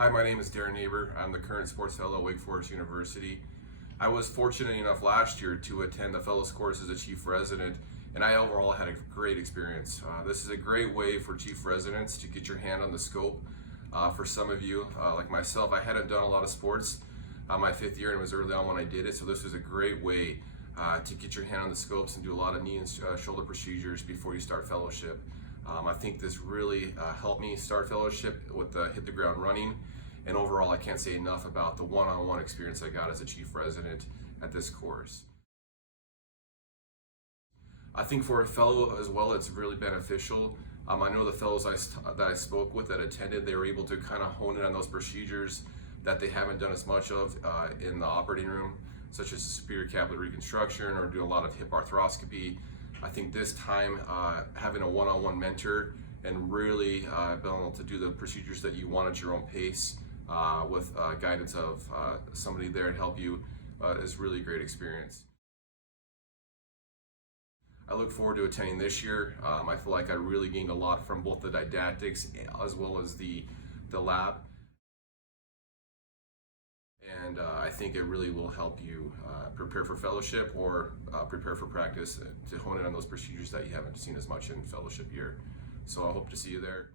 Hi, my name is Darren Neighbor. I'm the current sports fellow at Wake Forest University. I was fortunate enough last year to attend the fellows course as a chief resident, and I overall had a great experience. This is a great way for chief residents to get your hand on the scope. For some of you, like myself, I hadn't done a lot of sports my fifth year, and it was early on when I did it, so this was a great way to get your hand on the scopes and do a lot of knee and shoulder procedures before you start fellowship. I think this really helped me start fellowship with hit the ground running, and overall I can't say enough about the one-on-one experience I got as a chief resident at this course. I think for a fellow as well, it's really beneficial. I know the fellows that I spoke with that attended, they were able to kind of hone in on those procedures that they haven't done as much of in the operating room, such as superior capillary reconstruction or do a lot of hip arthroscopy. I think this time having a one-on-one mentor and really being able to do the procedures that you want at your own pace with guidance of somebody there to help you is really a great experience. I look forward to attending this year. I feel like I really gained a lot from both the didactics as well as the lab. And I think it really will help you prepare for fellowship or prepare for practice to hone in on those procedures that you haven't seen as much in fellowship year. So I hope to see you there.